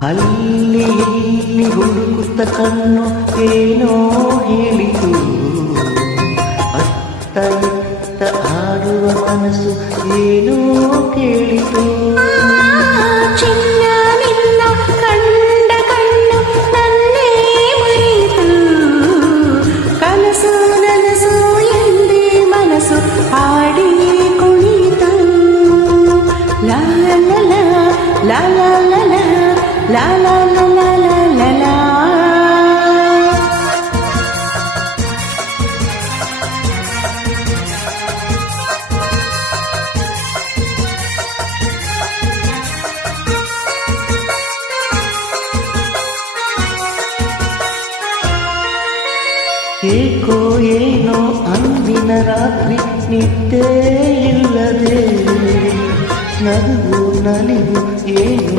ಅಲ್ಲಿ ಇಲ್ಲಿ ಹುಡುಕುತ್ತ ಕಣ್ಣು ಏನೋ ಹೇಳಿತು, ಅತ್ತ ಇತ್ತ ಆಡುವ ಮನಸ್ಸು ಏನೋ ಕೇಳಿತು. ಚಿನ್ನ ನಿನ್ನ ಕಂಡ ಕಣ್ಣು ನನ್ನೇ ಮರೆಯಿತು, ಕನಸು ನನಸು ಎಂದೇ ಮನಸ್ಸು ಹಾಡಿ ಕುಣಿತು. ಲಾ ಲಾ ಲಾ ಲಾ ಲಾ ಲಾ ಲಾ ಲಾ ಲಾ ಲಾ ಲಾ ಲಾ. ಏಕೋ ಏನೋ ಅಂದಿನ ರಾತ್ರಿ ನಿದ್ದೆ ಇಲ್ಲದೆ ನಗು ನಲಿವು ಏನು